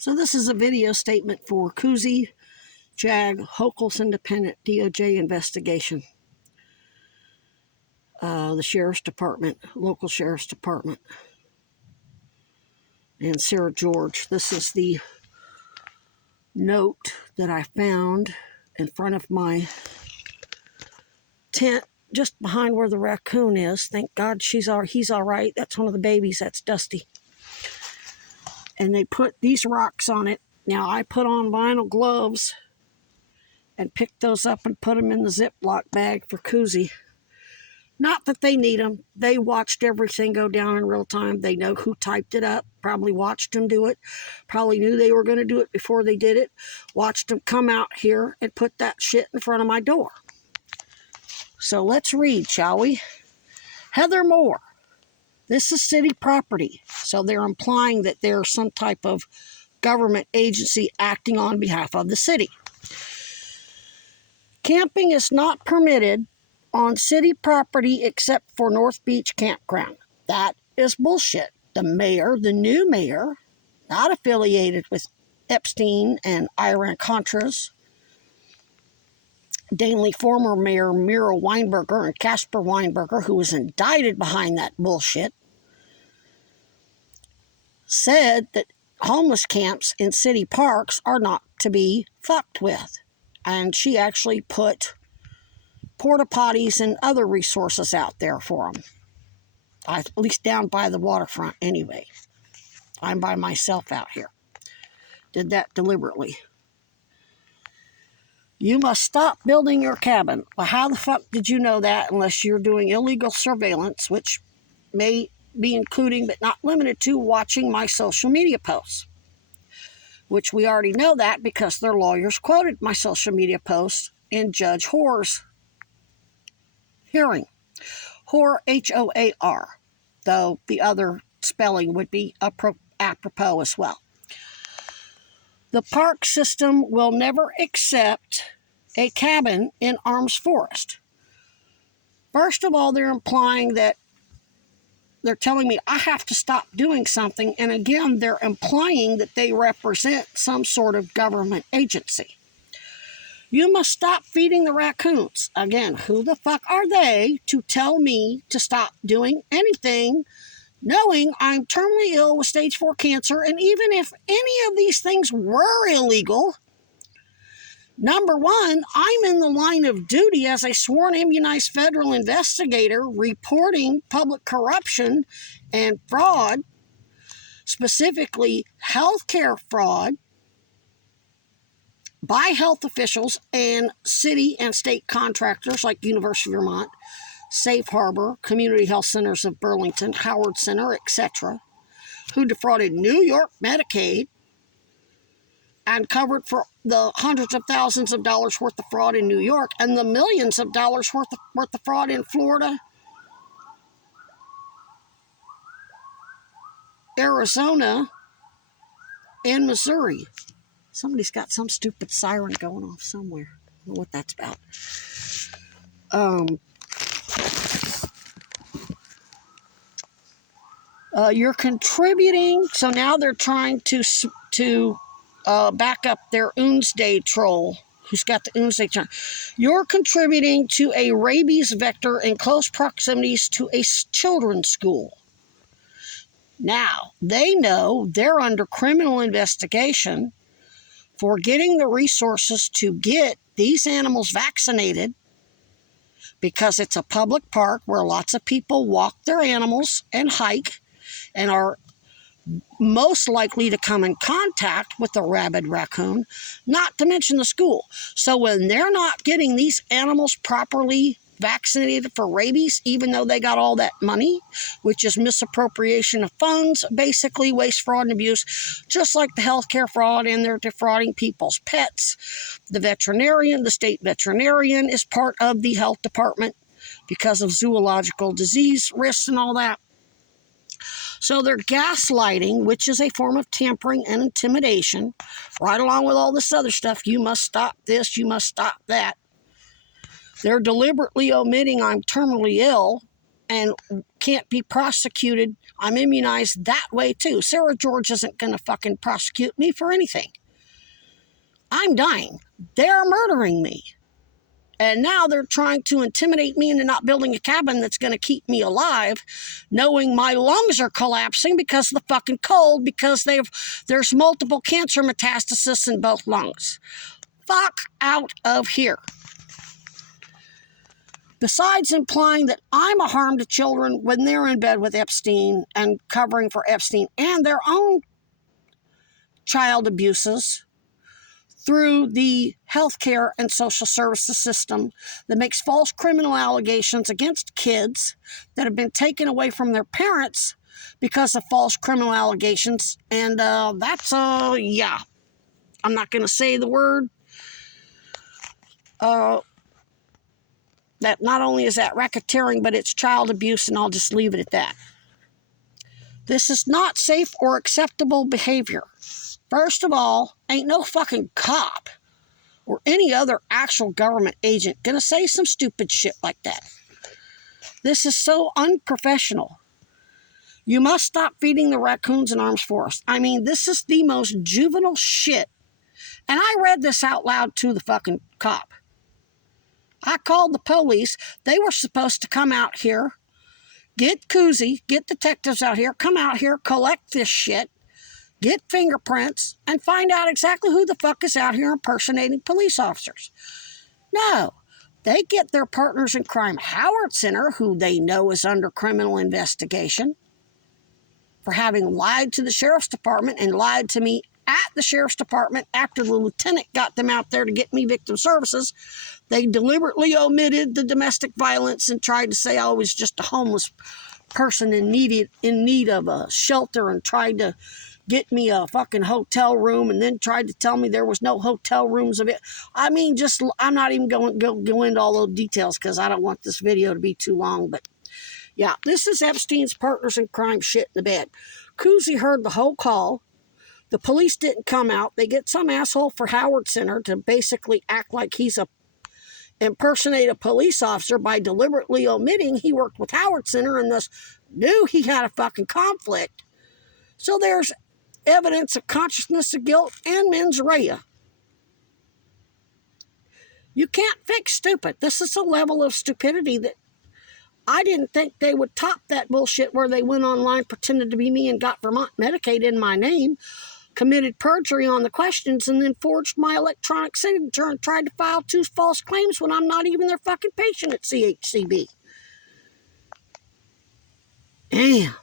So this is a video statement for Cousy Jag Hochul's Independent DOJ investigation. The Sheriff's Department, local Sheriff's Department, and Sarah George. This is the note that I found in front of my tent, just behind where the raccoon is. Thank God he's all right. That's one of the babies. That's Dusty. And they put these rocks on it. Now, I put on vinyl gloves and picked those up and put them in the Ziploc bag for Cousy. Not that they need them. They watched everything go down in real time. They know who typed it up, probably watched them do it, probably knew they were going to do it before they did it, watched them come out here and put that shit in front of my door. So let's read, shall we? Heather Moore. This is city property, so they're implying that there's some type of government agency acting on behalf of the city. Camping is not permitted on city property except for North Beach Campground. That is bullshit. The mayor, the new mayor, not affiliated with Epstein and Iran-Contras, Danley former mayor Mira Weinberger and Casper Weinberger, who was indicted behind that bullshit, said that homeless camps in city parks are not to be fucked with. And she actually put porta potties and other resources out there for them. At least down by the waterfront anyway. I'm by myself out here. Did that deliberately. You must stop building your cabin. Well, how the fuck did you know that unless you're doing illegal surveillance, which may be including but not limited to watching my social media posts? Which we already know that because their lawyers quoted my social media posts in Judge Hoar's hearing. Hoar, H-O-A-R, though the other spelling would be apropos as well. The park system will never accept a cabin in Arms Forest. First of all, they're implying that they're telling me I have to stop doing something, and again, they're implying that they represent some sort of government agency. You must stop feeding the raccoons. Again, who the fuck are they to tell me to stop doing anything, knowing I'm terminally ill with stage 4 cancer, and even if any of these things were illegal, number one, I'm in the line of duty as a sworn immunized federal investigator reporting public corruption and fraud, specifically healthcare fraud, by health officials and city and state contractors like University of Vermont, Safe Harbor, Community Health Centers of Burlington, Howard Center, etc., who defrauded New York Medicaid and covered for the hundreds of thousands of dollars worth of fraud in New York and the millions of dollars worth of fraud in Florida, Arizona, and Missouri. Somebody's got some stupid siren going off somewhere. I don't know what that's about. You're contributing, so now they're trying to back up their Oonsday troll, who's got the Oonsday channel. You're contributing to a rabies vector in close proximities to a children's school. Now, they know they're under criminal investigation for getting the resources to get these animals vaccinated because it's a public park where lots of people walk their animals and hike and are most likely to come in contact with the rabid raccoon, not to mention the school. So when they're not getting these animals properly vaccinated for rabies, even though they got all that money, which is misappropriation of funds, basically waste, fraud, and abuse, just like the healthcare fraud, and they're defrauding people's pets. The veterinarian, the state veterinarian, is part of the health department because of zoological disease risks and all that. So they're gaslighting, which is a form of tampering and intimidation, right along with all this other stuff. You must stop this, you must stop that. They're deliberately omitting I'm terminally ill and can't be prosecuted. I'm immunized that way too. Sarah George isn't going to fucking prosecute me for anything. I'm dying. They're murdering me. And now they're trying to intimidate me into not building a cabin that's going to keep me alive, knowing my lungs are collapsing because of the fucking cold, because there's multiple cancer metastasis in both lungs. Fuck out of here. Besides implying that I'm a harm to children when they're in bed with Epstein and covering for Epstein and their own child abuses, through the healthcare and social services system that makes false criminal allegations against kids that have been taken away from their parents because of false criminal allegations. And that's, yeah, I'm not going to say the word. That not only is that racketeering, but it's child abuse, and I'll just leave it at that. This is not safe or acceptable behavior. First of all, ain't no fucking cop or any other actual government agent gonna say some stupid shit like that. This is so unprofessional. You must stop feeding the raccoons in Arms Forest. I mean, this is the most juvenile shit. And I read this out loud to the fucking cop. I called the police. They were supposed to come out here, get Koozie, get detectives out here, come out here, collect this shit, get fingerprints, and find out exactly who the fuck is out here impersonating police officers. No, they get their partners in crime, Howard Center, who they know is under criminal investigation for having lied to the sheriff's department and lied to me at the sheriff's department after the lieutenant got them out there to get me victim services. They deliberately omitted the domestic violence and tried to say I was just a homeless person in need of a shelter, and tried to get me a fucking hotel room, and then tried to tell me there was no hotel rooms of it. I mean, just, I'm not even going to go into all those details because I don't want this video to be too long. But yeah, this is Epstein's partners in crime shit in the bed. Koozie heard the whole call. The police didn't come out. They get some asshole for Howard Center to basically act like he's impersonate a police officer by deliberately omitting he worked with Howard Center and thus knew he had a fucking conflict. So there's evidence of consciousness of guilt and mens rea. You can't fix stupid. This is a level of stupidity that I didn't think they would top that bullshit where they went online, pretended to be me, and got Vermont Medicaid in my name, committed perjury on the questions, and then forged my electronic signature and tried to file 2 false claims when I'm not even their fucking patient at CHCB. Damn.